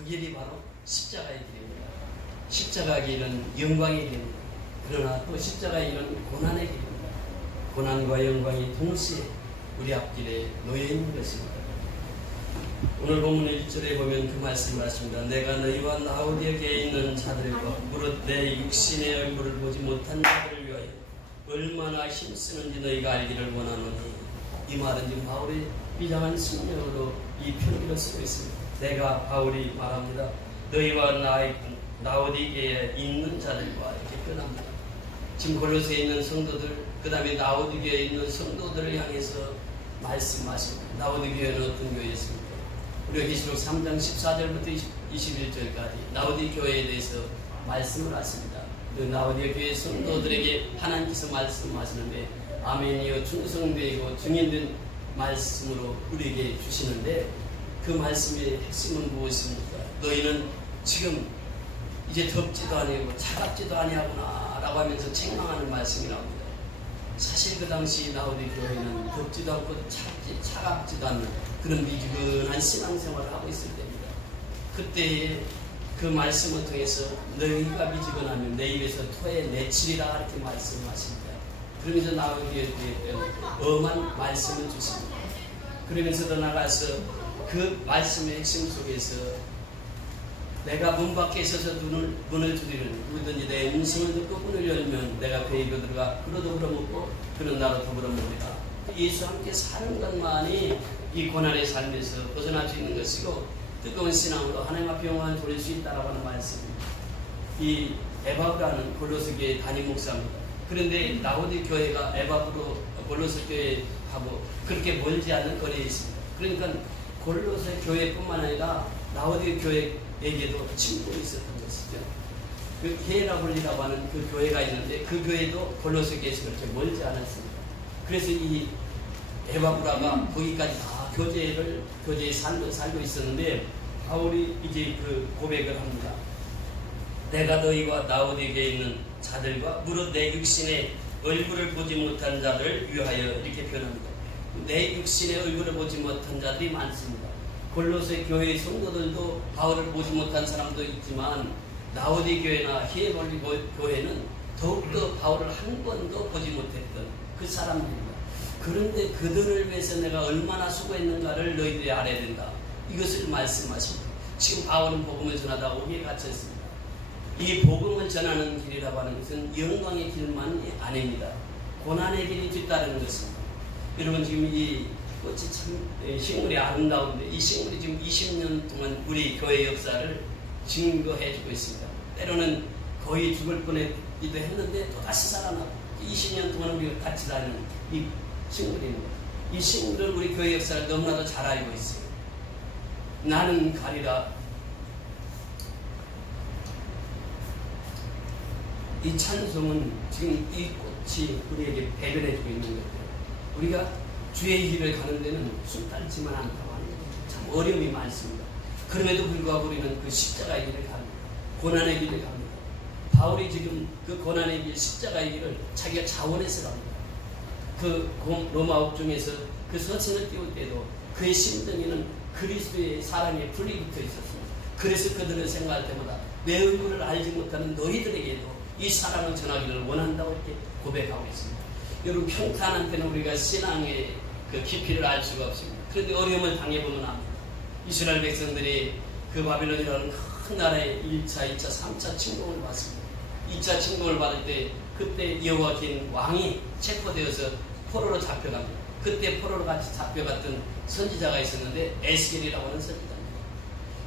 그 길이 바로 십자가의 길입니다. 십자가의 길은 영광의 길입니다. 그러나 또 십자가의 길은 고난의 길입니다. 고난과 영광이 동시에 우리 앞길에 놓여있는 것입니다. 오늘 본문 1절에 보면 그 말씀을 하십니다. 내가 너희와 라오디게에 있는 자들과 무릇 내 육신의 얼굴을 보지 못한 자들을 위하여 얼마나 힘쓰는지 너희가 알기를 원하노니. 이 말은 지금 바울의 비장한 승명으로 이 편지를 쓰고 있습니다. 내가 바울이 말합니다. 너희와 라오디게에 있는 자들과 이렇게 표현합니다. 지금 골로새에 있는 성도들, 그 다음에 라오디게에 있는 성도들을 향해서 말씀하십니다. 라오디게는 어떤 교회였습니까? 우리가 계시록 3장 14절부터 21절까지 라오디 교회에 대해서 말씀을 하십니다. 그 라오디 교회 성도들에게 하나님께서 말씀하시는데 아멘이요 충성되고 증인된 말씀으로 우리에게 주시는데 그 말씀의 핵심은 무엇입니까? 너희는 지금 이제 덥지도 아니고 차갑지도 아니하구나 라고 하면서 책망하는 말씀이 나옵니다. 사실 그 당시 라오디 교회는 덥지도 않고 차갑지도 않는 그런 미지근한 신앙생활을 하고 있을 때입니다. 그때의 그 말씀을 통해서 너희가 미지근하면 내 입에서 토해 내치리라 이렇게 말씀하십니다. 그러면서 라오디 교회에 엄한 말씀을 주십니다. 그러면서 더 나가서 그 말씀의 핵심 속에서 내가 문 밖에 있어서 문을 두드리는 누구든지 내 음성을 듣고 문을 열면 내가 그 입에 들어가 그로 더불어 먹고 그는 나로 더불어 먹으리라. 예수와 함께 사는 것만이 이 고난의 삶에서 벗어날 수 있는 것이고 뜨거운 신앙으로 하나님 앞에 영광을 돌릴 수 있다라고 하는 말씀입니다. 이 에바브라는 골로새 교회 담임 목사입니다. 그런데 라오디 교회가 에바브로 골로새 교회하고 그렇게 멀지 않은 거리에 있습니다. 그러니까 골로새 교회뿐만 아니라 라오디 교회에게도 친분이 있었던 것이죠. 그 히에라볼리라고 하는 그 교회가 있는데 그 교회도 골로새 교회에서 그렇게 멀지 않았습니다. 그래서 이 에바브라가 거기까지 다 교제의 삶을 살고 있었는데 바울이 이제 그 고백을 합니다. 내가 너희와 라오디게에 있는 자들과 무릇 내 육신의 얼굴을 보지 못한 자들을 위하여 이렇게 표현합니다. 내 육신의 얼굴을 보지 못한 자들이 많습니다. 골로새 교회의 성도들도 바울을 보지 못한 사람도 있지만 라오디 교회나 히에볼리 교회는 더욱더 바울을 한 번도 보지 못했던 그 사람들입니다. 그런데 그들을 위해서 내가 얼마나 수고했는가를 너희들이 알아야 된다. 이것을 말씀하십니다. 지금 바울은 복음을 전하다 오기에 갇혔습니다. 이 복음을 전하는 길이라고 하는 것은 영광의 길만이 아닙니다. 고난의 길이 뒤따르는 것입니다. 여러분 지금 이 꽃이 참 식물이 아름다운데 이 식물이 지금 20년 동안 우리 교회 역사를 증거해주고 있습니다. 때로는 거의 죽을 뻔했기도 했는데 또다시 살아나고 20년 동안 우리가 같이 다니는 이 식물입니다. 이 식물은 우리 교회 역사를 너무나도 잘 알고 있어요. 나는 가리라. 이 찬송은 지금 이 꽃이 우리에게 배변해주고 있는 거예요. 우리가 주의 길을 가는 데는 숨떨지만 않다고 하는 거예요. 참 어려움이 많습니다. 그럼에도 불구하고 우리는 그 십자가의 길을 갑니다. 고난의 길을 갑니다. 바울이 지금 그 고난의 길, 십자가의 길을 자기가 자원해서 갑니다. 그 로마 옥중에서 그 서신을 띄울 때도 그의 심정에는 그리스도의 사랑에 불이 붙어 있었습니다. 그래서 그들을 생각할 때마다 내 얼굴을 알지 못하는 너희들에게도 이 사랑을 전하기를 원한다고 이렇게 고백하고 있습니다. 여러분 평탄한 때는 우리가 신앙의 그 깊이를 알 수가 없습니다. 그런데 어려움을 당해보면 압니다. 이스라엘 백성들이 그 바빌론이라는 큰 나라의 1차, 2차, 3차 침공을 받습니다. 2차 침공을 받을 때 그때 여호와긴 왕이 체포되어서 포로로 잡혀갑니다. 그때 포로로 같이 잡혀갔던 선지자가 있었는데 에스겔이라고 하는 선지자입니다.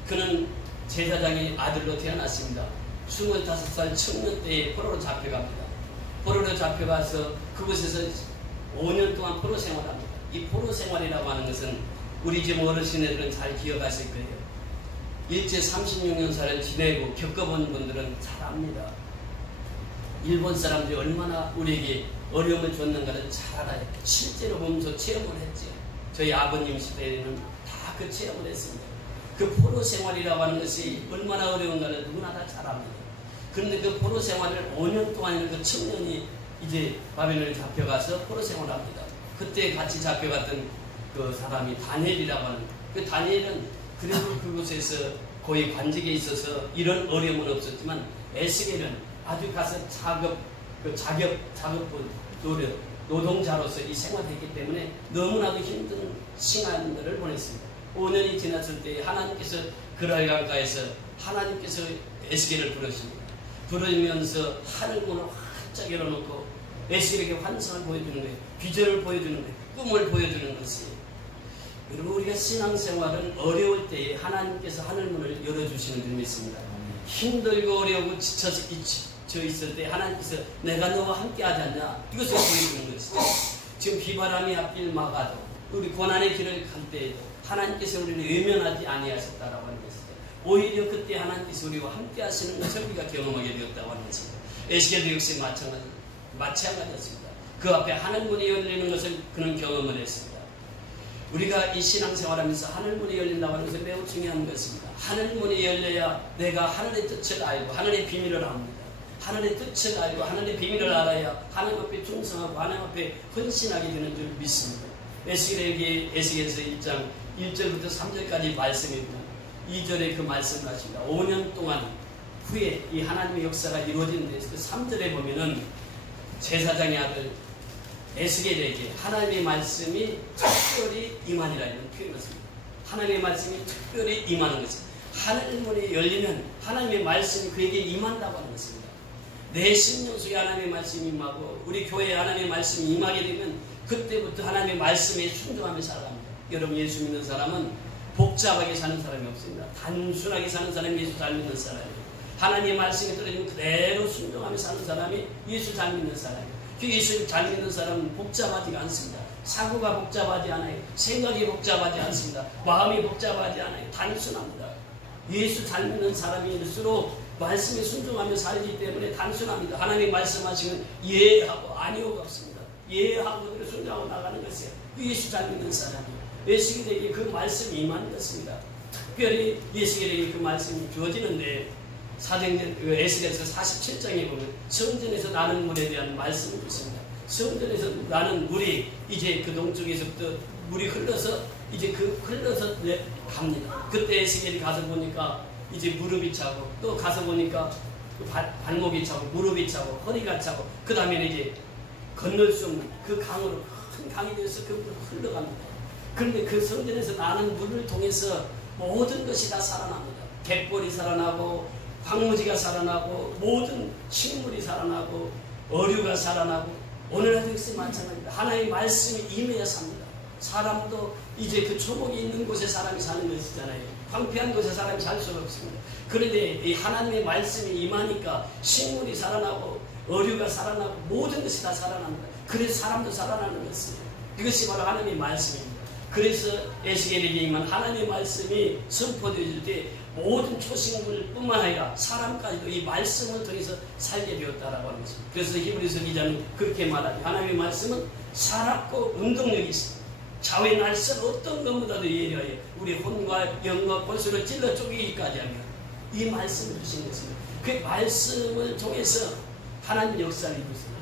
그는 제사장의 아들로 태어났습니다. 25살 청년 때에 포로로 잡혀갑니다. 포로로 잡혀가서 그곳에서 5년 동안 포로 생활합니다. 이 포로 생활이라고 하는 것은 우리 지금 어르신들은 잘 기억하실 거예요. 일제 36년사를 지내고 겪어본 분들은 잘 압니다. 일본 사람들이 얼마나 우리에게 어려움을 줬는가를 잘 알아요. 실제로 보면서 체험을 했죠. 저희 아버님 시대에는 다 그 체험을 했습니다. 그 포로 생활이라고 하는 것이 얼마나 어려운가를 누구나 다 잘 압니다. 그런데 그 포로 생활을 5년 동안 그 청년이 이제 바벨론에 잡혀가서 포로 생활합니다. 그때 같이 잡혀갔던 그 사람이 다니엘이라고 하는 그 다니엘은 그래도 그곳에서 고위 관직에 있어서 이런 어려움은 없었지만 에스겔은 아주 가서 자격분 노동자로서 이 생활했기 때문에 너무나도 힘든 시간들을 보냈습니다. 5년이 지났을 때 하나님께서 그랄강가에서 하나님께서 에스겔을 부르십니다. 부르면서 하늘문을 활짝 열어놓고 에스겔에게 환상을 보여주는 거예요. 비전을 보여주는 거예요. 꿈을 보여주는 것이에요. 여러분, 우리가 신앙생활은 어려울 때에 하나님께서 하늘문을 열어주시는 줄 믿습니다. 힘들고 어려우고 지쳐 있을 때 하나님께서 내가 너와 함께 하지 않냐, 이것을 보여주는 것이죠. 지금 비바람이 앞길 막아도 우리 고난의 길을 갈 때에도 하나님께서 우리를 외면하지 아니하셨다라고 하는 것이죠. 오히려 그때 하나님께서 우리와 함께 하시는 것을 우리가 경험하게 되었다고 하는 것입니다. 에스겔도 역시 마찬가지였습니다. 그 앞에 하늘문이 열리는 것을 그는 경험을 했습니다. 우리가 이 신앙생활하면서 하늘문이 열린다고 하는 것은 매우 중요한 것입니다. 하늘문이 열려야 내가 하늘의 뜻을 알고 하늘의 비밀을 압니다. 하늘의 뜻을 알고 하늘의 비밀을 알아야 하나님 앞에 충성하고 하나님 앞에 헌신하게 되는 줄 믿습니다. 에스겔에게 에스겔서 1장 1절부터 3절까지 말씀이고 2절에 그 말씀을 하십니다. 5년 동안 후에 이 하나님의 역사가 이루어지는데 그 3절에 보면은 제사장의 아들 에스겔에게 하나님의 말씀이 특별히 임하니라 이런 표현을 씁니다. 하나님의 말씀이 특별히 임하는 것입니다. 하늘문이 열리면 하나님의 말씀이 그에게 임한다고 하는 것입니다. 내 심령 속에 하나님의 말씀이 임하고 우리 교회에 하나님의 말씀이 임하게 되면 그때부터 하나님의 말씀에 순종하며 살아갑니다. 여러분, 예수 믿는 사람은 복잡하게 사는 사람이 없습니다. 단순하게 사는 사람이 예수 잘 믿는 사람이에요. 하나님의 말씀이 떨어지면 그대로 순종하며 사는 사람이 예수 잘 믿는 사람이에요. 예수 잘 믿는 사람은 복잡하지가 않습니다. 사고가 복잡하지 않아요. 생각이 복잡하지 않습니다. 마음이 복잡하지 않아요. 단순합니다. 예수 잘 믿는 사람일수록 말씀에 순종하며 살기 때문에 단순합니다. 하나님 말씀하시면 예하고 아니오가 없습니다. 예하고 순종하고 나가는 것이에요. 예수 잘 믿는 사람이에요. 에스겔에게 그 말씀이 임한 것입니다. 특별히 에스겔에게 그 말씀이 주어지는데 사도행전 에스겔서 47장에 보면 성전에서 나는 물에 대한 말씀이 있습니다. 성전에서 나는 물이 이제 그 동쪽에서부터 물이 흘러서 이제 흘러서 갑니다. 그때 에스겔이 가서 보니까 이제 무릎이 차고 또 가서 보니까 발목이 차고 무릎이 차고 허리가 차고 그 다음에 이제 건널 수 없는 그 강으로 큰 강이 되어서 그 물이 흘러갑니다. 그런데 그 성전에서 나는 물을 통해서 모든 것이 다 살아납니다. 갯벌이 살아나고 황무지가 살아나고 모든 식물이 살아나고 어류가 살아나고 오늘날도 역시 마찬가지입니다. 하나님의 말씀이 임해야 삽니다. 사람도 이제 그 초목이 있는 곳에 사람이 사는 것이잖아요. 황폐한 곳에 사람이 살 수가 없습니다. 그런데 이 하나님의 말씀이 임하니까 식물이 살아나고 어류가 살아나고 모든 것이 다 살아납니다. 그래서 사람도 살아나는 것이에요. 이것이 바로 하나님의 말씀입니다. 그래서 에스겔에게 임한 하나님의 말씀이 선포되어질 때 모든 초식물뿐만 아니라 사람까지도 이 말씀을 통해서 살게 되었다라고 하는 것입니다. 그래서 히브리서 기자는 그렇게 말하죠. 하나님의 말씀은 살았고 운동력이 있습니다. 좌우의 날선 어떤 것보다도 예리하여 우리 혼과 영과 골수를 찔러 쪼개기까지 하며 이 말씀을 주신 것입니다. 그 말씀을 통해서 하나님 역사를 이루었습니다.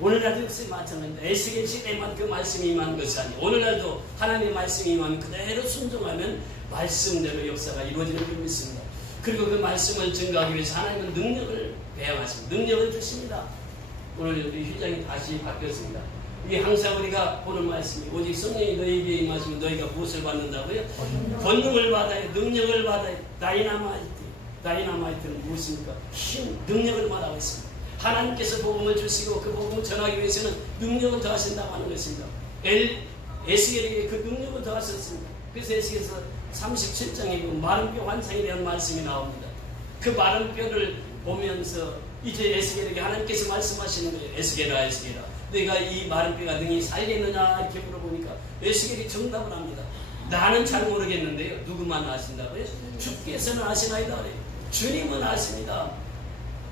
오늘날도 역시 마찬가지입니다. 에스겔 시대에만 그 말씀이 임한 것이 아니고 오늘날도 하나님의 말씀이 임하면 그대로 순종하면 말씀대로 역사가 이루어지는 줄 믿습니다. 그리고 그 말씀을 증거하기 위해서 하나님은 능력을 배양하십니다. 능력을 주십니다. 오늘 우리 휘장이 다시 바뀌었습니다. 이게 항상 우리가 보는 말씀이 오직 성령이 너희에게 임하시면 너희가 무엇을 받는다고요? 권능을 받아요. 능력을 받아요. 다이나마이트는 무엇입니까? 힘, 능력을 말하고 있습니다. 하나님께서 복음을 주시고 그 복음을 전하기 위해서는 능력을 더하신다고 하는 것입니다. 에스겔에게 그 능력을 더하셨습니다. 그래서 에스겔서 37장에 그 마른 뼈 환상에 대한 말씀이 나옵니다. 그 마른 뼈를 보면서 이제 에스겔에게 하나님께서 말씀하시는 거예요. 에스겔아 에스겔아 너희가 이 마른 뼈가 능히 살겠느냐 이렇게 물어보니까 에스겔이 정답을 합니다. 나는 잘 모르겠는데요. 누구만 아신다고요? 주께서는 아시나이다 그래요. 주님은 아십니다.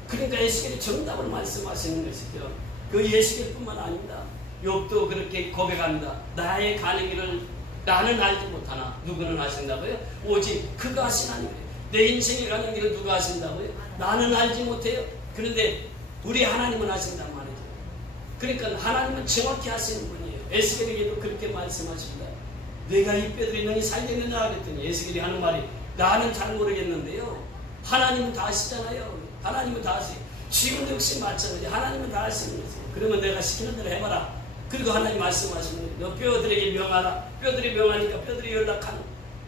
그러니까 에스겔이 정답을 말씀하시는 것이죠. 그 에스겔뿐만 아닙니다. 욥도 그렇게 고백합니다. 나의 가는 길을 나는 알지 못하나 누구는 아신다고요? 오직 그가 아시나니. 내 인생에 가는 길을 누가 아신다고요? 나는 알지 못해요. 그런데 우리 하나님은 아신단 말이죠. 그러니까 하나님은 정확히 아시는 분이에요. 에스겔에게도 그렇게 말씀하십니다. 내가 이 뼈들이 능히 살겠느냐 그랬더니 에스겔이 하는 말이 나는 잘 모르겠는데요. 하나님은 다 아시잖아요. 하나님은 다 아시고 지금도 역시 마찬가지. 하나님은 다 아시는 거죠. 그러면 내가 시키는 대로 해봐라. 그리고 하나님 말씀하시는 거예요. 너 뼈들에게 명하라. 뼈들이 명하니까 뼈들이 연락하는,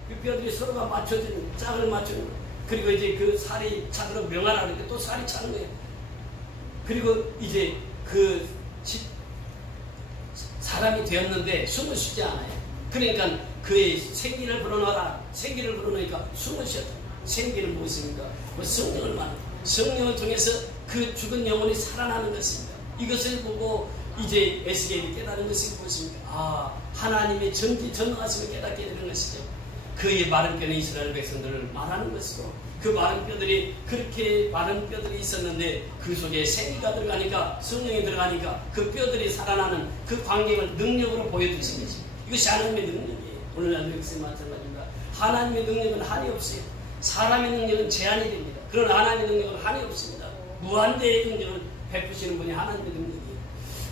그 뼈들이 서로가 맞춰지는, 짝을 맞추는 거예요. 그리고 이제 그 살이 차도록 명하라 그러니까 또 살이 차는 거예요. 그리고 이제 그 사람이 되었는데 숨을 쉬지 않아요. 그러니까 그의 생기를 불어넣어라. 생기를 불어넣으니까 숨을 쉬었다. 생기는 무엇입니까? 성령을 말합니다. 성령을 통해서 그 죽은 영혼이 살아나는 것입니다. 이것을 보고 이제 에스겔이 깨달은 것이 무엇입니까? 아, 하나님의 전능하심을 깨닫게 되는 것이죠. 그의 마른 뼈는 이스라엘 백성들을 말하는 것이고, 그 마른 뼈들이, 그렇게 마른 뼈들이 있었는데 그 속에 생기가 들어가니까, 성령이 들어가니까 그 뼈들이 살아나는 그 광경을 능력으로 보여주신 것이죠. 이것이 하나님의 능력이에요. 오늘날도 역시 마찬가지입니다. 하나님의 능력은 한이 없어요. 사람의 능력은 제한이 됩니다. 그러나 하나님의 능력은 한이 없습니다. 무한대의 능력을 베푸시는 분이 하나님의 능력이에요.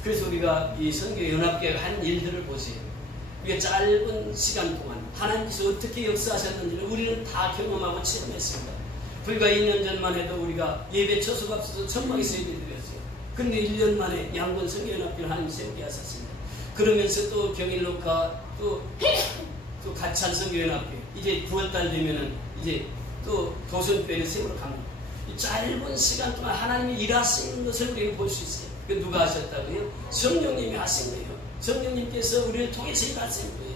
그래서 우리가 이 선교연합교회가 한 일들을 보세요. 우리가 짧은 시간 동안 하나님께서 어떻게 역사하셨는지를 우리는 다 경험하고 체험했습니다. 불과 2년 전만 해도 우리가 예배 처소가 없어서 천막에서 예배드렸어요. 그런데 1년 만에 양곤 선교연합교회를 하나님 세우게 하셨습니다. 그러면서 또 경일로카, 또 가찬 선교연합교회, 이제 9월달 되면은 이제 또 도선교회를 세우러 갑니다. 이 짧은 시간 동안 하나님이 일하시는 것을 우리는 볼 수 있어요. 그 누가 하셨다고요? 성령님이 하신 거예요. 성령님께서 우리를 통해서 일하신 거예요.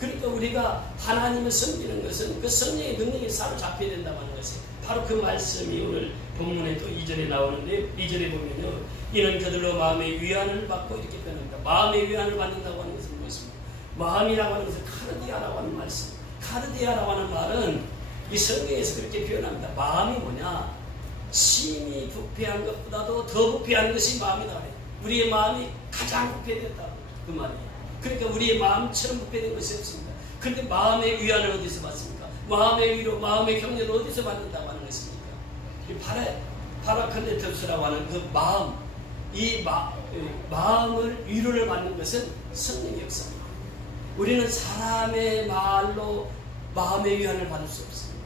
그러니까 우리가 하나님을 섬기는 것은 그 성령의 능력에 사로잡혀야 된다고 하는 것이에요. 바로 그 말씀이 오늘 본문에 또 2절에 나오는데, 2절에 보면요, 이는 그들로 마음의 위안을 받고 이렇게 표현합니다. 마음의 위안을 받는다고 하는 것은 무엇입니까? 마음이라고 하는 것은 카르디아라고 하는 말씀. 카르디아라고 하는 말은 이 성경에서 그렇게 표현합니다. 마음이 뭐냐? 심히 부패한 것보다도 더 부패한 것이 마음이다. 우리의 마음이 가장 부패됐다고 그 말이에요. 그러니까 우리의 마음처럼 부패된 것이 없습니다. 그런데 마음의 위안을 어디서 받습니까? 마음의 위로, 마음의 격려를 어디서 받는다고 하는 것입니까? 이 파라클레토스라고 하는 그 마음, 이 마음을 위로를 받는 것은 성령의 역사입니다. 우리는 사람의 말로 마음의 위안을 받을 수 없습니다.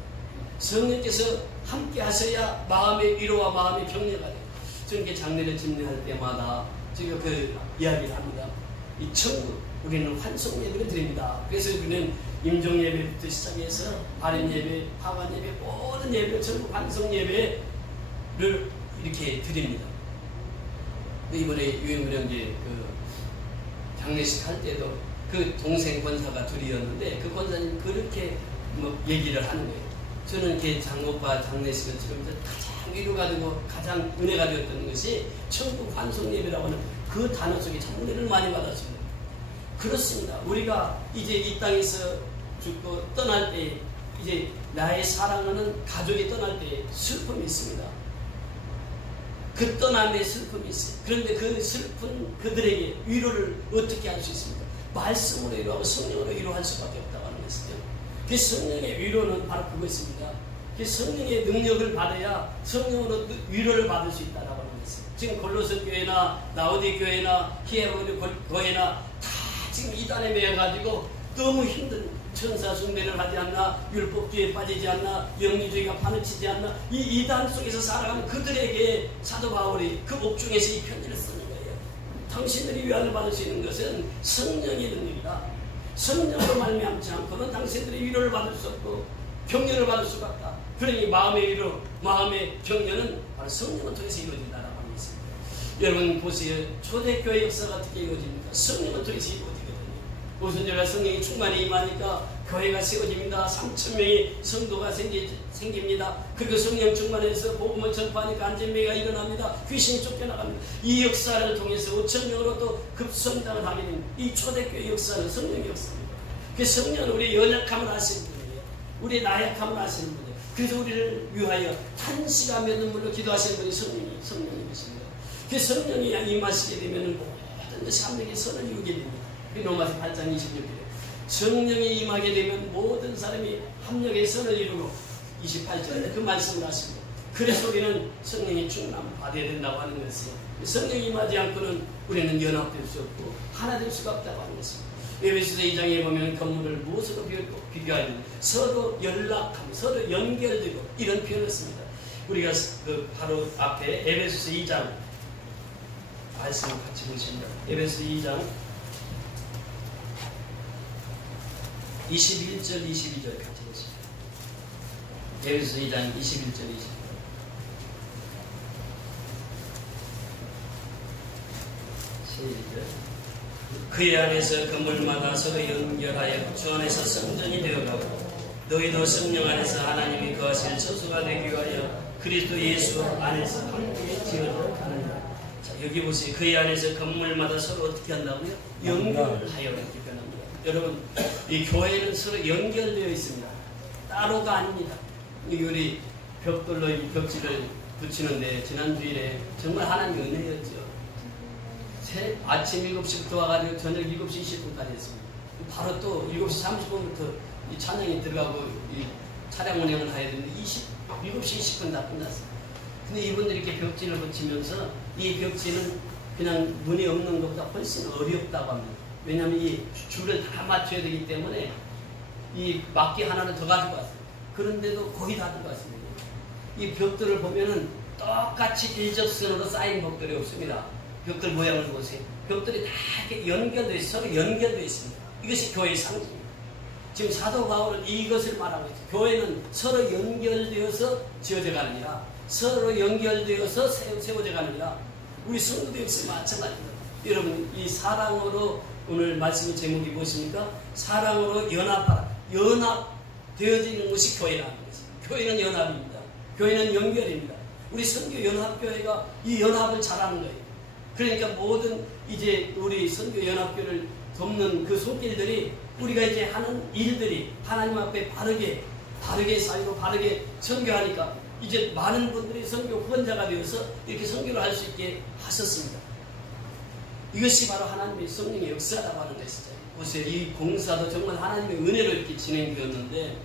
성령께서 함께 하셔야 마음의 위로와 마음의 격려가 돼요. 저는 이렇게 장례를 집례할 때마다 제가 그 이야기를 합니다. 이 천국, 우리는 환송 예배를 드립니다. 그래서 우리는 임종 예배부터 시작해서 발인 예배, 하관 예배, 모든 예배를 전부 환송 예배를 이렇게 드립니다. 이번에 유행무령제 그 장례식 할 때도 그 동생 권사가 둘이었는데 그 권사님 그렇게 뭐 얘기를 하는 거예요. 저는 이렇게 장로과 장례식을 치르면서 가장 위로가 되고 가장 은혜가 되었던 것이 천국 환송 예배라고 하는 그 단어 속에 장례를 많이 받았습니다. 그렇습니다. 우리가 이제 이 땅에서 죽고 떠날 때, 이제 나의 사랑하는 가족이 떠날 때 슬픔이 있습니다. 그 떠남의 슬픔이 있어요. 그런데 그 슬픈 그들에게 위로를 어떻게 할 수 있습니까? 말씀으로 위로하고 성령으로 위로할 수밖에 없다고 하는 것이죠. 그 성령의 위로는 바로 그것입니다. 그 성령의 능력을 받아야 성령으로 위로를 받을 수 있다고 하는 것이죠. 지금 골로새 교회나 라오디 교회나 히에로디 교회나 다 지금 이단에 매여가지고 너무 힘든 천사 숭배를 하지 않나, 율법주의에 빠지지 않나, 영리주의가 판을 치지 않나, 이 이단 속에서 살아가는 그들에게 사도 바울이 그 옥중에서 이 편지를 쓰는 거예요. 당신들이 위안을 받을 수 있는 것은 성령의 능력이다. 성령으로 말미암지 않고는 당신들이 위로를 받을 수 없고 격려를 받을 수가 없다. 그러니 마음의 위로, 마음의 격려는 바로 성령을 통해서 이루어진다라고 하는 것입니다. 여러분 보세요. 초대교회 역사가 어떻게 이루어집니까? 성령을 통해서 이루어집니다. 오순절날 성령이 충만히 임하니까 교회가 세워집니다. 3,000명의 성도가 생깁니다. 그리고 성령 충만해서 복음을 전파하니까 안전매가 일어납니다. 귀신이 쫓겨나갑니다. 이 역사를 통해서 5,000명으로 또 급성장을 하게 됩니다. 이 초대교회 역사는 성령의 역사입니다. 그 성령은 우리의 연약함을 아시는 분이에요. 우리의 나약함을 아시는 분이에요. 그래서 우리를 위하여 탄식하며 눈물로 기도하시는 분이 성령님이십니다. 그 성령이 임하시게 되면 모든 것이 함께 선을 이루게 됩니다. 로마서 8장 26절에 성령이 임하게 되면 모든 사람이 합력의 선을 이루고 28절에 그 말씀을 하십니다. 그래서 우리는 성령의 충만함을 받아야 된다고 하는 것이에요. 성령이 임하지 않고는 우리는 연합될 수 없고 하나 될 수가 없다고 하는 것입니다. 에베소서 2장에 보면 건물을 무엇으로 비교하는지 서로 연락하며 서로 연결되고 이런 표현을 씁니다. 우리가 그 바로 앞에 에베소서 2장 말씀을 같이 보십니다. 에베소서 2장 21절 22절 같이 보십니다. 에베소서 2장 21절 22절. 그의 안에서 건물마다 서로 연결하여 주 안에서 성전이 되어가고 너희도 성령 안에서 하나님이 거하실 처소가 되기 위하여 그리스도 예수 안에서 함께 지어져 가느니라. 자, 여기 보세요. 그의 안에서 건물마다 서로 어떻게 한다고요? 연결하여 이렇게 변합니다. 여러분, 이 교회는 서로 연결되어 있습니다. 따로가 아닙니다. 우리 벽돌로 이 벽지를 붙이는데 지난주일에 정말 하나님의 은혜였죠. 아침 7시부터 와가지고 저녁 7시 20분까지 했습니다. 바로 또 7시 30분부터 이 찬양이 들어가고 이 차량 운행을 해야 되는데 7시 20분 다 끝났어요. 근데 이분들이 이렇게 벽지를 붙이면서 이 벽지는 그냥 문이 없는 것보다 훨씬 어렵다고 합니다. 왜냐하면 이 줄을 다 맞춰야 되기 때문에 이 막기 하나를 더 가지고 왔어요. 그런데도 거의 다 들어갔습니다. 이 벽들을 보면은 똑같이 일직선으로 쌓인 벽들이 없습니다. 벽들 모양을 보세요. 벽들이 다 이렇게 연결되어 있어요. 서로 연결되어 있습니다. 이것이 교회의 상징입니다. 지금 사도 바울은 이것을 말하고 있어요. 교회는 서로 연결되어서 지어져 가느니라. 서로 연결되어서 세워져 가느니라. 우리 성도도 역시 마찬가지입니다. 여러분, 이 사랑으로 오늘 말씀의 제목이 무엇입니까? 사랑으로 연합하라. 연합되어지는 것이 교회라는 것입니다. 교회는 연합입니다. 교회는 연결입니다. 우리 선교연합교회가 이 연합을 잘하는 거예요. 그러니까 모든 이제 우리 선교연합교를 돕는 그 손길들이 우리가 이제 하는 일들이 하나님 앞에 바르게 살고 바르게 선교하니까 이제 많은 분들이 선교 후원자가 되어서 이렇게 선교를 할 수 있게 하셨습니다. 이것이 바로 하나님의 성령의 역사라고 하는 것이죠. 보세요. 이 공사도 정말 하나님의 은혜로 이렇게 진행되었는데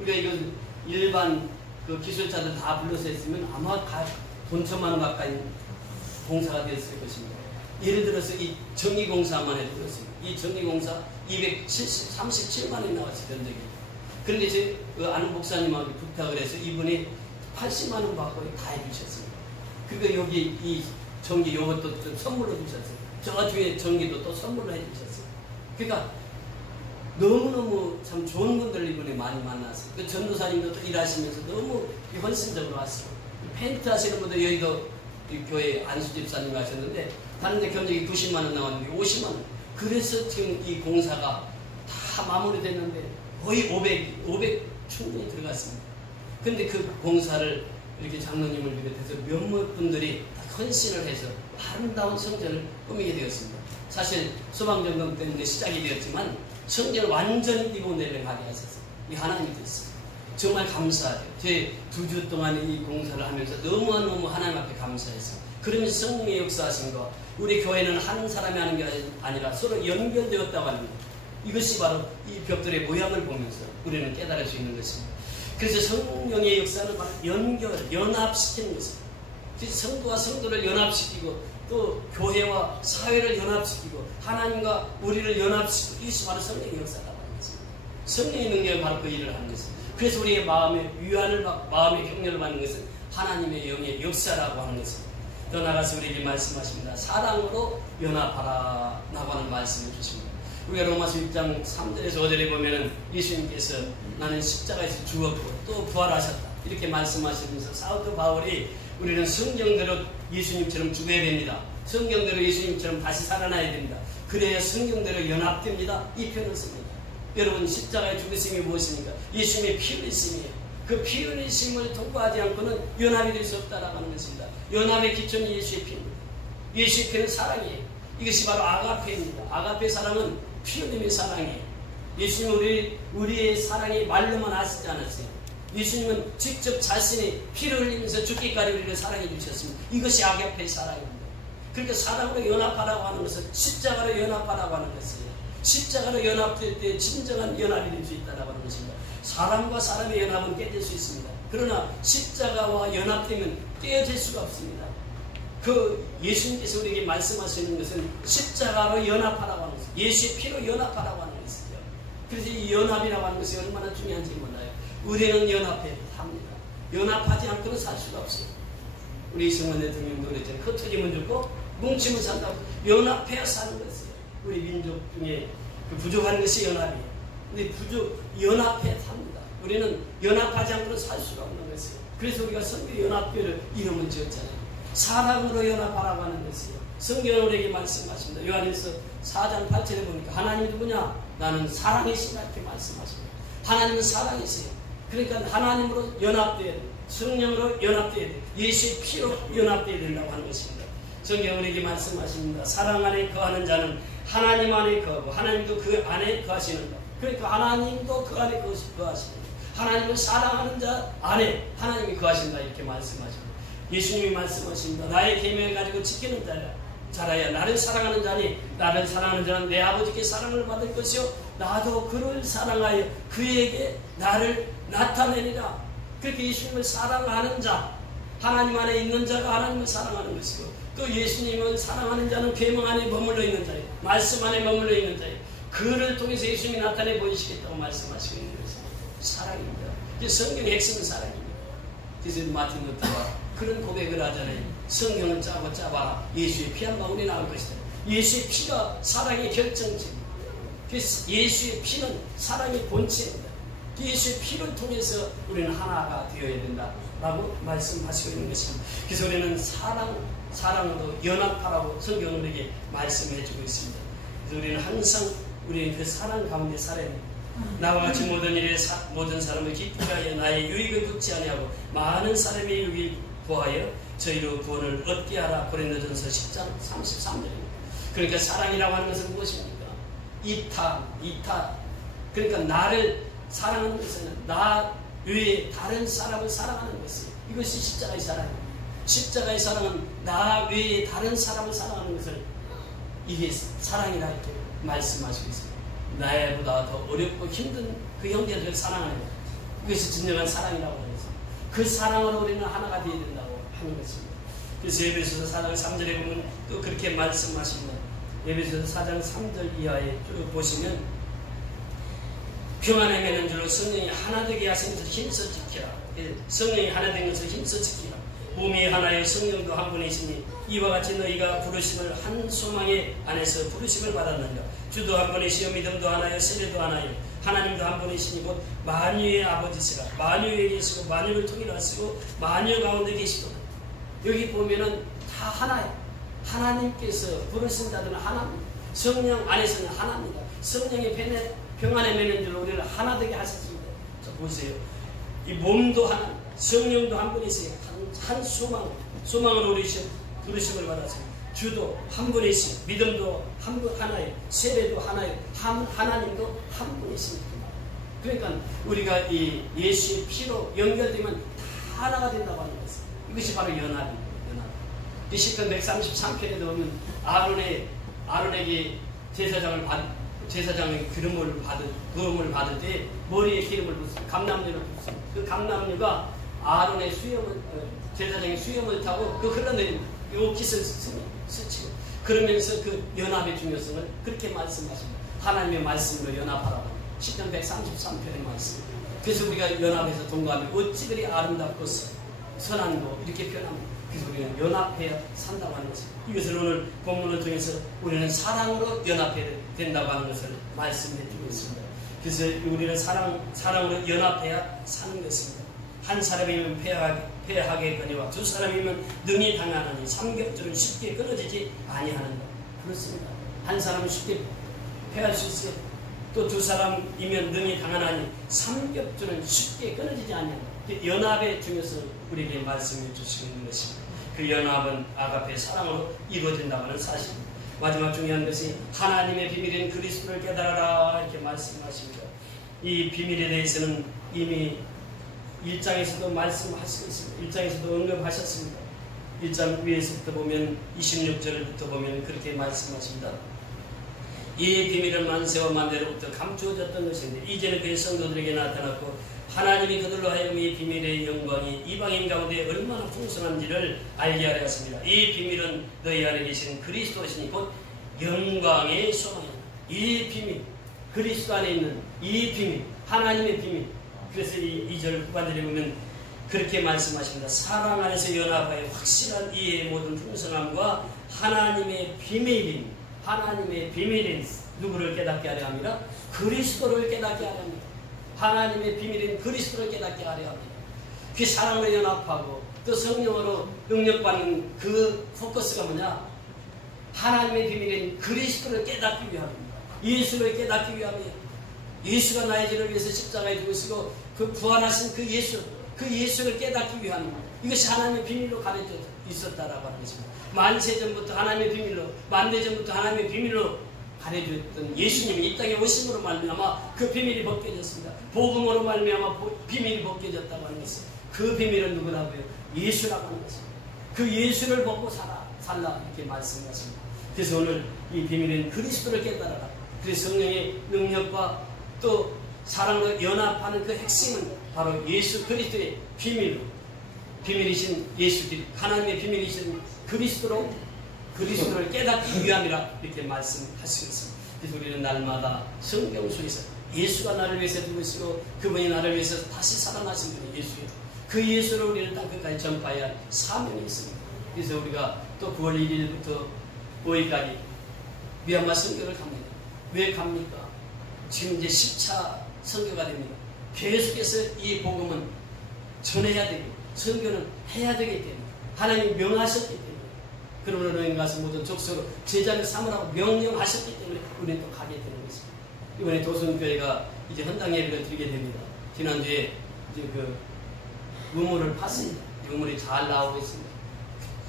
우리가 이건 일반 그 기술자들 다 불러서 했으면 아마 돈 1,000만 원 가까이 공사가 되었을 것입니다. 예를 들어서 이 정리공사만 해도 그렇습니다. 이 정리공사 237만 원이 나왔어요. 전적이. 그런데 제 아는 목사님하고 부탁을 해서 이분이 80만 원 받고 다 해주셨습니다. 그리고 여기 이 전기 이것도 좀 선물로 주셨어요. 저 뒤에 전기도 또 선물로 해주셨어요. 그러니까 너무너무 참 좋은 분들 이번에 많이 만났어요. 그 전도사님도 또 일하시면서 너무 헌신적으로 왔어요. 펜트 하시는 분들 여의도 이 교회 안수집사님 하셨는데 다른 데 경력이 90만 원 나왔는데 50만 원. 그래서 지금 이 공사가 다 마무리됐는데 거의 500 충분히 들어갔습니다. 근데 그 공사를 이렇게 장로님을 비롯해서 몇몇 분들이 헌신을 해서 아름다운 성전을 꾸미게 되었습니다. 사실 소방점검 때문에 시작이 되었지만 성전을 완전히 리모델링 하게 하셔서 이 하나님이 됐습니다. 정말 감사해요. 제 2주 동안 이 공사를 하면서 너무너무 하나님 앞에 감사했어요. 그러면서 성령의 역사하신 것, 우리 교회는 한 사람이 하는 게 아니라 서로 연결되었다고 하는 것, 이것이 바로 이 벽돌의 모양을 보면서 우리는 깨달을 수 있는 것입니다. 그래서 성령의 역사는 바로 연합시키는 것입니다. 성도와 성도를 연합시키고 또 교회와 사회를 연합시키고 하나님과 우리를 연합시키고 이것이 바로 성령의 역사라고 하는 것입니다. 성령의 능력이 바로 그 일을 하는 것입니다. 그래서 우리의 마음의 위안을 받고 마음의 격려를 받는 것은 하나님의 영의 역사라고 하는 것입니다. 더 나아가서 우리에게 말씀하십니다. 사랑으로 연합하라 라고 하는 말씀을 주십니다. 우리가 로마서 6장 3절에서 5절에 보면은 예수님께서 나는 십자가에서 죽었고 또 부활하셨다 이렇게 말씀하시면서 사도 바울이 우리는 성경대로 예수님처럼 죽어야 됩니다. 성경대로 예수님처럼 다시 살아나야 됩니다. 그래야 성경대로 연합됩니다. 이 표현을 씁니다. 여러분, 십자가의 죽으심이 무엇입니까? 예수님의 피 흘리심이에요. 그 피 흘리심을 통과하지 않고는 연합이 될 수 없다라고 하는 것입니다. 연합의 기초는 예수의 피입니다. 예수의 피는 사랑이에요. 이것이 바로 아가페입니다. 아가페 사랑은 피 흘림의 사랑이에요. 예수님은 우리의 사랑이 말로만 하시지 않았어요. 예수님은 직접 자신이 피를 흘리면서 죽기까지 우리를 사랑해 주셨습니다. 이것이 아가페의 사랑입니다. 그러니까 사랑으로 연합하라고 하는 것은 십자가로 연합하라고 하는 것이에요. 십자가로 연합될 때 진정한 연합이 될 수 있다고 하는 것입니다. 사람과 사람의 연합은 깨질 수 있습니다. 그러나 십자가와 연합되면 깨어질 수가 없습니다. 그 예수님께서 우리에게 말씀하시는 것은 십자가로 연합하라고 하는 것입니다. 예수의 피로 연합하라고 하는 것입니다. 그래서 이 연합이라고 하는 것이 얼마나 중요한지 몰라요. 우리는 연합해 합니다. 연합하지 않고는 살 수가 없어요. 우리 이승만 대통령 노래처럼 흩어지면 죽고 뭉치면 산다고. 연합해야 사는 것이에요. 우리 민족 중에 그 부족한 것이 연합이에요. 근데 연합해 삽니다. 우리는 연합하지 않고는 살 수가 없는 것이에요. 그래서 우리가 선교연합교회를 이름을 지었잖아요. 사랑으로 연합하라고 하는 것이에요. 성경은 우리에게 말씀하십니다. 요한일서 4장 8절에 보니까 하나님이 누구냐? 나는 사랑이시다 이렇게 말씀하십니다. 하나님은 사랑이세요. 그러니까 하나님으로 연합돼야 돼요. 성령으로 연합돼야 돼요. 예수의 피로 연합돼야 된다고 하는 것입니다. 성경 우리에게 말씀하십니다. 사랑 안에 거하는 자는 하나님 안에 거하고 하나님도 그 안에 거하시는다. 그러니까 하나님도 그 안에 거하시는다. 하나님을 사랑하는 자 안에 하나님이 거하신다 이렇게 말씀하십니다. 예수님이 말씀하십니다. 나의 계명을 가지고 지키는 자라야 나를 사랑하는 자니 나를 사랑하는 자는 내 아버지께 사랑을 받을 것이요 나도 그를 사랑하여 그에게 나를 나타내리라. 그렇게 예수님을 사랑하는 자, 하나님 안에 있는 자가 하나님을 사랑하는 것이고, 또 예수님을 사랑하는 자는 계명 안에 머물러 있는 자예요. 말씀 안에 머물러 있는 자예요. 그를 통해서 예수님이 나타내 보이시겠다고 말씀하시고 있는 것입니다. 사랑입니다. 성경의 핵심은 사랑입니다. 그래서 마틴 루터가 그런 고백을 하잖아요. 성경은 짜고 짜봐라. 예수의 피 한 방울이 나올 것이다. 예수의 피가 사랑의 결정체입니다. 그래서 예수의 피는 사랑의 본체입니다. 예수의 피를 통해서 우리는 하나가 되어야 된다라고 말씀하시고 있는 것입니다. 그래서 우리는 사랑으로 연합하라고 성경은 우리에게 말씀해주고 있습니다. 그래서 우리는 항상 우리는 그 사랑 가운데 살아야 됩니다. 나와 같이 모든 일에 모든 사람을 기쁘게 하여 나의 유익을 굽지 아니하고 많은 사람의 유익을 구하여 저희로 구원을 얻게 하라. 고린도전서 10장 33절입니다. 그러니까 사랑이라고 하는 것은 무엇입니까? 이타. 그러니까 나를 사랑하는 것은 나 외에 다른 사람을 사랑하는 것이에요. 이것이 십자가의 사랑입니다. 십자가의 사랑은 나 외에 다른 사람을 사랑하는 것을 이게 사랑이라 이렇게 말씀하시고 있습니다. 나보다 더 어렵고 힘든 그 형제들을 사랑하는 것. 이것이 진정한 사랑이라고 하는 것입니다. 그 사랑으로 우리는 하나가 되어야 된다고 하는 것입니다. 그래서 에베소서 4장 3절에 보면 또 그렇게 말씀하십니다. 에베소서 4장 3절 이하에 쭉 보시면 평안에 매는 줄로 성령이 하나 되게 하신 것을 힘써 지키라. 성령이 하나 된 것을 힘써 지키라. 몸이 하나여 성령도 한 분이시니 이와 같이 너희가 부르심을 한 소망의 안에서 부르심을 받았느니라. 주도 한 분이시요 믿음도 하나여 세례도 하나여 하나님도 한 분이시니 곧 만유의 아버지시라. 만유에 계시고 만유를 통일하시고 만유 가운데 계시도다. 여기 보면은 다 하나예요. 하나님께서 부르신 자들은 하나입니다. 성령 안에서는 하나입니다. 성령의 평안에 매는 줄로 우리를 하나 되게 하셨습니다. 자, 보세요. 이 몸도 하나, 성령도 한 분이세요. 한 소망으로 우리 부르심을 받았어요. 주도 한 분이시고 믿음도 한 분 하나예요. 세례도 하나예요. 하나님도 한 분이십니다. 그러니까 우리가 이 예수의 피로 연결되면 다 하나가 된다고 하는 것입니다. 이것이 바로 연합입니다. 연합. 시편 133편에 보면 아론에게 제사장의 기름을 받을 때 머리에 기름을 붓습니다. 감람류를 붓습니다. 그 감람류가 아론의 제사장의 수염을 타고 그 흘러내린 옷깃을 스치고 그러면서 그 연합의 중요성을 그렇게 말씀하십니다. 하나님의 말씀으로 연합하라고. 시편 133편의 말씀. 그래서 우리가 연합해서 동거하면 어찌 그리 아름답고 선한고 이렇게 표현합니다. 그래서 우리는 연합해야 산다고 하는 것입니다. 이것을 오늘 본문을 통해서 우리는 사랑으로 연합해야 된다고 하는 것을 말씀해 주고 있습니다. 그래서 우리는 사랑으로 연합해야 사는 것입니다. 한 사람이면 패하겠거니와 두 사람이면 능히 당하나니 삼겹줄은 쉽게 끊어지지 아니하는다. 그렇습니다. 한 사람은 쉽게 패할 수 있어요. 또 두 사람이면 능히 당하나니 삼겹줄은 쉽게 끊어지지 아니한다. 연합의 중요성을 우리에게 말씀해 주시고 있는 것입니다. 그 연합은 아가페 사랑으로 이루어진다고 하는 사실입니다. 마지막 중요한 것이 하나님의 비밀인 그리스도를 깨달아라 이렇게 말씀하십니다. 이 비밀에 대해서는 이미 1장에서도 말씀하시고 있습니다. 1장에서도 언급하셨습니다. 1장 위에서부터 보면 26절부터 보면 그렇게 말씀하십니다. 이 비밀은 만세와 만대로부터 감추어졌던 것인데 이제는 그의 성도들에게 나타났고 하나님이 그들로 하여금 이 비밀의 영광이 이방인 가운데 얼마나 풍성한지를 알게 하려 하십니다. 이 비밀은 너희 안에 계신 그리스도시니 곧 영광의 소망이다. 이 비밀, 그리스도 안에 있는 이 비밀, 하나님의 비밀. 그래서 이 2절 후반절에 보면 그렇게 말씀하십니다. 사랑 안에서 연합하여 확실한 이해의 모든 풍성함과 하나님의 비밀인 누구를 깨닫게 하려 합니다. 그리스도를 깨닫게 하려 합니다. 하나님의 비밀인 그리스도를 깨닫게 하려 합니다. 그 사랑으로 연합하고 또 성령으로 능력받는 그 포커스가 뭐냐? 하나님의 비밀인 그리스도를 깨닫기 위함입니다. 예수를 깨닫기 위함이에요. 예수가 나의 죄를 위해서 십자가에 죽으시고 그 부활하신 그 예수를 깨닫기 위함입니다. 이것이 하나님의 비밀로 가려져 있었다라고 하는 것입니다. 만세전부터 하나님의 비밀로, 만대전부터 하나님의 비밀로 가려졌던 예수님이 이 땅에 오심으로 말미암아 그 비밀이 벗겨졌습니다. 복음으로 말미암아 비밀이 벗겨졌다고 하는 것은 그 비밀은 누구라고요? 예수라고 하는 것입니다. 그 예수를 보고 살라 이렇게 말씀하십니다. 그래서 오늘 이 비밀은 그리스도를 깨달아라. 그래서 성령의 능력과 또 사랑으로 연합하는 그 핵심은 바로 예수 그리스도의 비밀이신 예수 그리스도, 하나님의 비밀이신 그리스도를 깨닫기 위함이라 이렇게 말씀하시겠습니다. 그래서 우리는 날마다 성경 속에서 예수가 나를 위해서 죽으시고 그분이 나를 위해서 다시 살아나신 분이 예수예요. 그 예수를 우리는 땅끝까지 전파해야 할 사명이 있습니다. 그래서 우리가 또 9월 1일부터 5일까지 미얀마 선교를 갑니다. 왜 갑니까? 지금 이제 10차 선교가 됩니다. 계속해서 이 복음은 전해야 되고 선교는 해야 되기 때문에 하나님이 명하셨기 때문에 그러므로 너희 가서 모든 족속으로 제자를 삼으라고 명령하셨기 때문에 우리는 또 가게 되는 것입니다. 이번에 도순교회가 이제 헌당 예배를 드리게 됩니다. 지난주에 이제 그 우물을 팠습니다. 우물이 잘 나오고 있습니다.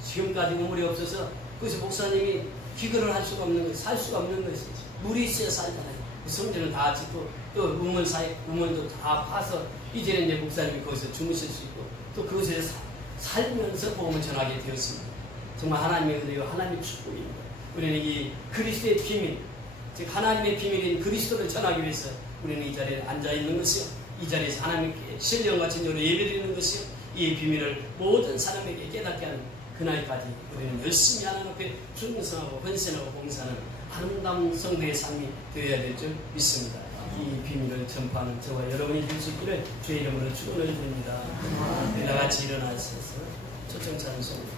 지금까지 우물이 없어서 그래서 목사님이 기거를 할 수가 없는 거예요. 살 수가 없는 것이죠. 물이 있어야 살잖아요. 성전을 다 짓고 또 우물도 다 파서 이제는 이제 목사님이 거기서 주무실 수 있고 또 그곳에서 살면서 복음을 전하게 되었습니다. 정말 하나님의 은혜요, 하나님의 축복입니다. 우리는 이 그리스도의 비밀, 즉 하나님의 비밀인 그리스도를 전하기 위해서 우리는 이 자리에 앉아 있는 것이요, 이 자리에서 하나님께 신령과 진정으로 예배드리는 것이요, 이 비밀을 모든 사람에게 깨닫게 하는 그날까지 우리는 열심히 하나님 앞에 충성하고 헌신하고 봉사하는 아름다운 성도의 삶이 되어야 될 줄 믿습니다. 이 비밀을 전파하는 저와 여러분이 될 수 있기를 주의 이름으로 축원을 드립니다. 우리 다 같이 일어나셔서 초청 찬송.